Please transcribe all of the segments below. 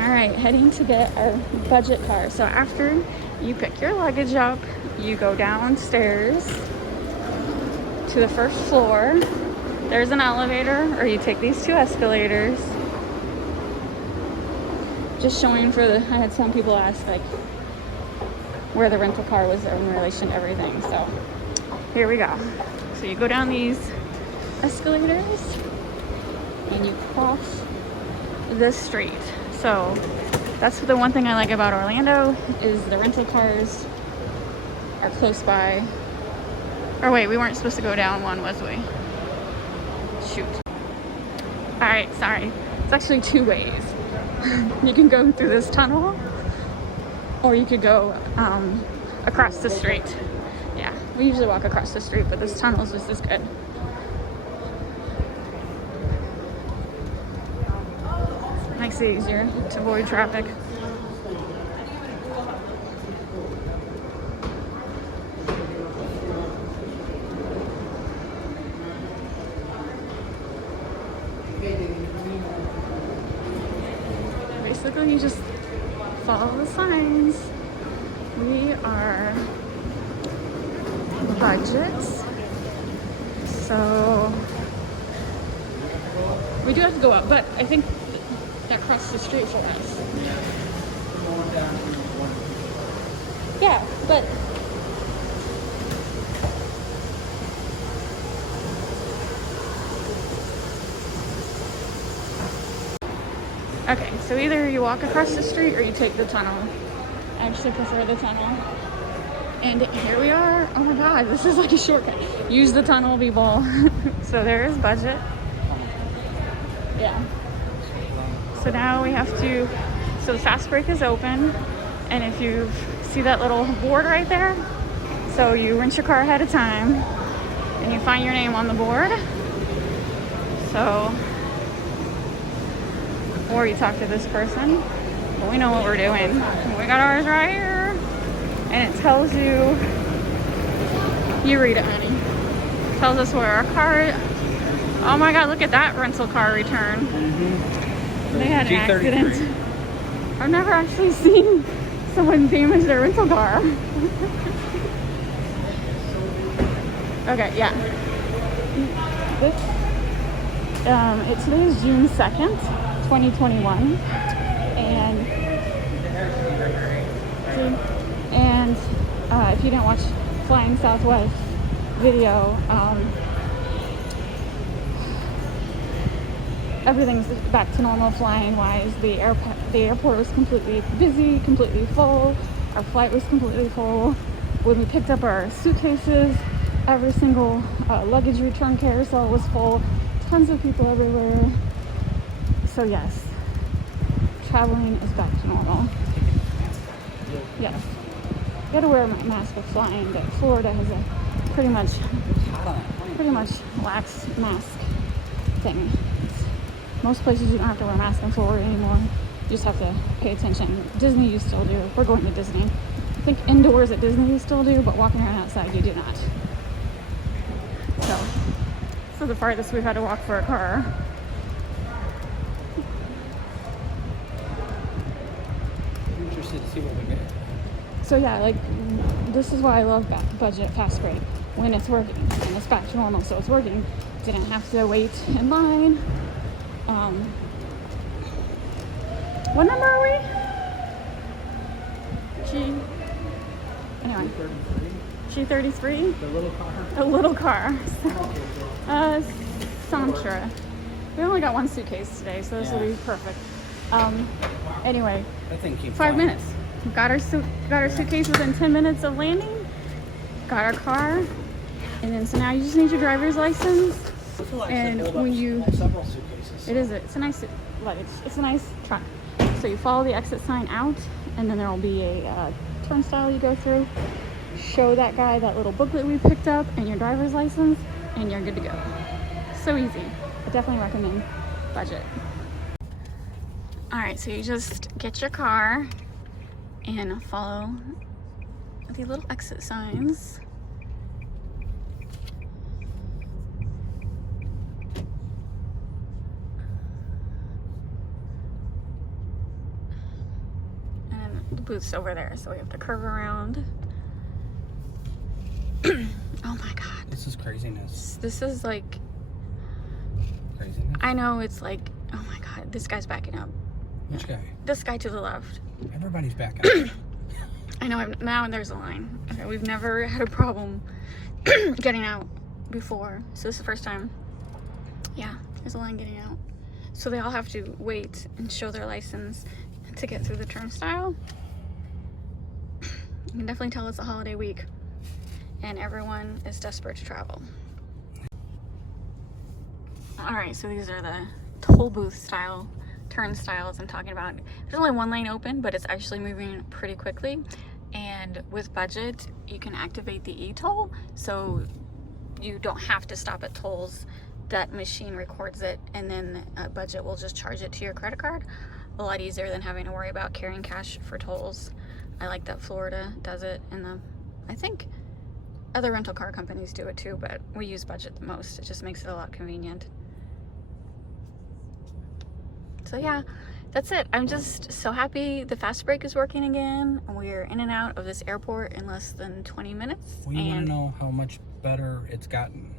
All right, heading to get our budget car. So after you pick your luggage up, you go downstairs to the first floor. There's an elevator, or you take these 2 escalators. Just showing for the, I had some people ask like where the rental car was in relation to everything. So here we go. So you go down these escalators and you cross this street. So that's the one thing I like about Orlando is the rental cars are close by. Or wait, we weren't supposed to go down one, was we? Shoot. All right, sorry. It's actually 2 ways. You can go through this tunnel or you could go across the street. Yeah, we usually walk across the street, but this tunnel is just as good. Makes it easier to avoid traffic. Basically, you just follow the signs. We are budgets, so we do have to go up, but I think that crossed the street for us. Yeah, but okay, so either you walk across the street or you take the tunnel. I actually prefer the tunnel. And here we are. Oh my god, this is like a shortcut. Use the tunnel, people. So there is budget. Yeah. So now we have to, so the Fastbreak is open. And if you see that little board right there, so you rent your car ahead of time and you find your name on the board. So, or you talk to this person. But we know what we're doing. We got ours right here. And it tells you, you read it, honey. It tells us where our car, oh my god, look at that rental car return. They had an accident. I've never actually seen someone damage their rental car. Okay, yeah. This, today is June 2nd, 2021. And if you didn't watch Flying Southwest video, everything's back to normal flying wise. The airport was completely busy, completely full. Our flight was completely full. When we picked up our suitcases, every single luggage return carousel was full. Tons of people everywhere. So yes, traveling is back to normal. Yes. You gotta wear a mask for flying, but Florida has a pretty much lax mask thing. Most places you don't have to wear a mask in Florida anymore. You just have to pay attention. Disney you still do. We're going to Disney. I think indoors at Disney you still do, but walking around outside you do not. So, for the farthest we've had to walk for a car. I'm interested to see what we get. So yeah, like, this is why I love budget Fastbreak. When it's working, and it's back to normal, so it's working. Didn't have to wait in line. What number are we? Anyway. G33? The little car? A little car. Santra. We only got 1 suitcase today, so this will be perfect. Anyway, I think 5 minutes. Got our suitcase within 10 minutes of landing. Got our car, and then so now you just need your driver's license. And when you, several suitcases. it's a nice luggage. It's a nice truck. So you follow the exit sign out, and then there will be a turnstile you go through. Show that guy that little booklet we picked up and your driver's license, and you're good to go. So easy. I definitely recommend budget. All right, so you just get your car and follow the little exit signs. the booth's over there, so we have to curve around. Oh my god. This is craziness. This is like... Craziness? I know, it's like... Oh my god, this guy's backing up. Which guy? This guy to the left. Everybody's backing up. I know, now there's a line. Okay, we've never had a problem getting out before, so this is the first time. Yeah, there's a line getting out. So they all have to wait and show their license to get through the turnstile. You can definitely tell it's a holiday week and everyone is desperate to travel. All right, so these are the toll booth style turnstiles I'm talking about. There's only one lane open, but it's actually moving pretty quickly. And with budget, you can activate the e-toll, so you don't have to stop at tolls. That machine records it, and then budget will just charge it to your credit card. A lot easier than having to worry about carrying cash for tolls. I like that Florida does it, and I think other rental car companies do it too, but we use budget the most. It just makes it a lot convenient. So yeah, that's it. I'm just so happy the Fastbreak is working again. We're in and out of this airport in less than 20 minutes. We want to know how much better it's gotten.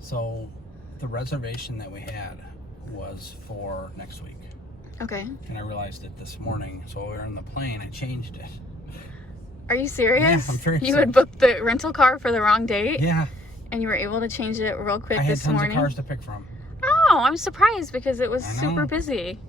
So the reservation that we had was for next week. Okay. And I realized it this morning. So we were on the plane, I changed it. Are you serious? Yeah, I'm very You had booked the rental car for the wrong date? Yeah. And you were able to change it real quick I had this tons morning? of cars to pick from. Oh, I'm surprised because it was I know. super busy.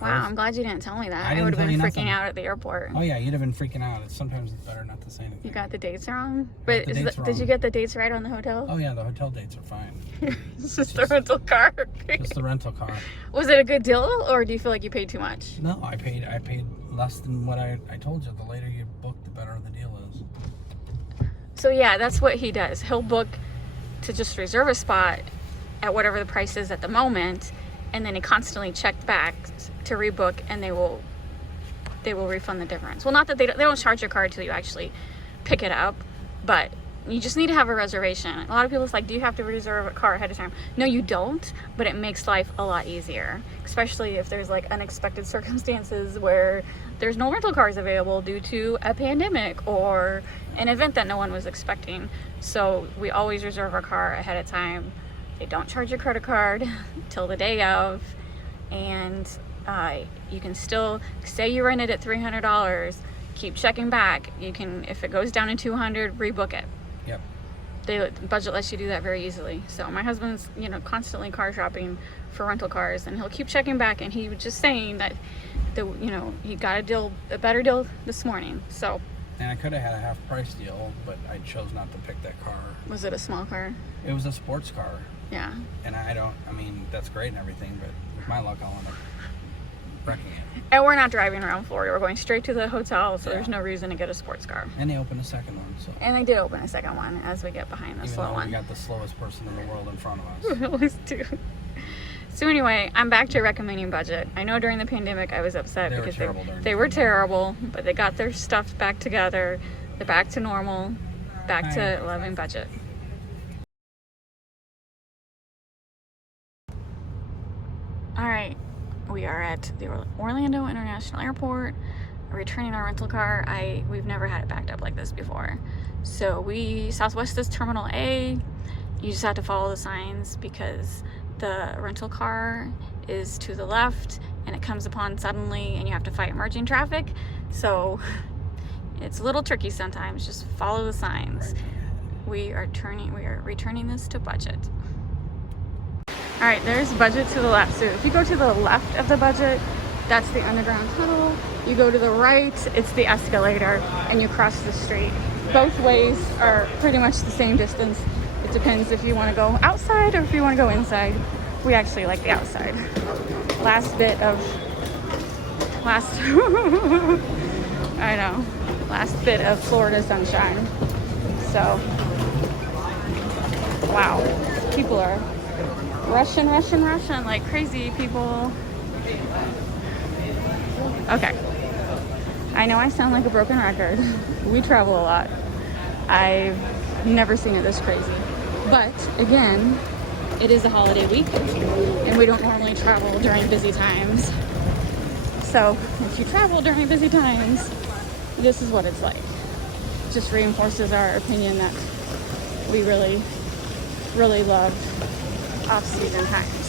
Wow, I'm glad you didn't tell me that. I didn't would have tell been you freaking nothing. out at the airport. Oh yeah, you'd have been freaking out. Sometimes it's better not to say anything. You got the dates wrong? I But got the dates did wrong. you get the dates right on the hotel? Oh yeah, the hotel dates are fine. It's just the rental car. Just the rental car. Was it a good deal, or do you feel like you paid too much? No, I paid less than what I told you. The later you book, the better the deal is. So yeah, that's what he does. He'll book to just reserve a spot at whatever the price is at the moment, and then he constantly checks back to rebook, and they will refund the difference. Well, not that they don't charge your card till you actually pick it up, but you just need to have a reservation. A lot of people are like, do you have to reserve a car ahead of time? No, you don't, but it makes life a lot easier, especially if there's like unexpected circumstances where there's no rental cars available due to a pandemic or an event that no one was expecting. So we always reserve our car ahead of time. They don't charge your credit card till the day of, and you can still say you rented at $300, keep checking back. You can, if it goes down to $200, rebook it. Yep. Budget lets you do that very easily. So my husband's, constantly car shopping for rental cars, and he'll keep checking back, and he was just saying that he got a better deal this morning. So. And I could have had a half price deal, but I chose not to pick that car. Was it a small car? It was a sports car. Yeah. And I mean, that's great and everything, but with my luck, I'll end up wrecking it. And we're not driving around Florida. We're going straight to the hotel, so Yeah. there's no reason to get a sports car. And they opened a second one, so. And they did open a second one as we get behind the Even slow though one. we got the slowest person in the world in front of us. We always do. So anyway, I'm back to recommending budget. I know during the pandemic I was upset They were because terrible during they the were pandemic. terrible, but they got their stuff back together. They're back to normal, back to loving budget. All right, we are at the Orlando International Airport, returning our rental car. We've never had it backed up like this before. So Southwest is Terminal A. You just have to follow the signs because the rental car is to the left and it comes upon suddenly and you have to fight merging traffic. So it's a little tricky sometimes. Just follow the signs. We are returning this to budget. All right, there's budget to the left. So if you go to the left of the budget, that's the underground tunnel. You go to the right, it's the escalator, and you cross the street. Both ways are pretty much the same distance. It depends if you want to go outside or if you want to go inside. We actually like the outside. Last bit of Florida sunshine. So, wow, people are rushing like crazy people. Okay, I know I sound like a broken record. We travel a lot. I've never seen it this crazy. But again, it is a holiday week and we don't normally travel during busy times. So if you travel during busy times, this is what it's like. Just reinforces our opinion that we really, really love off-season time.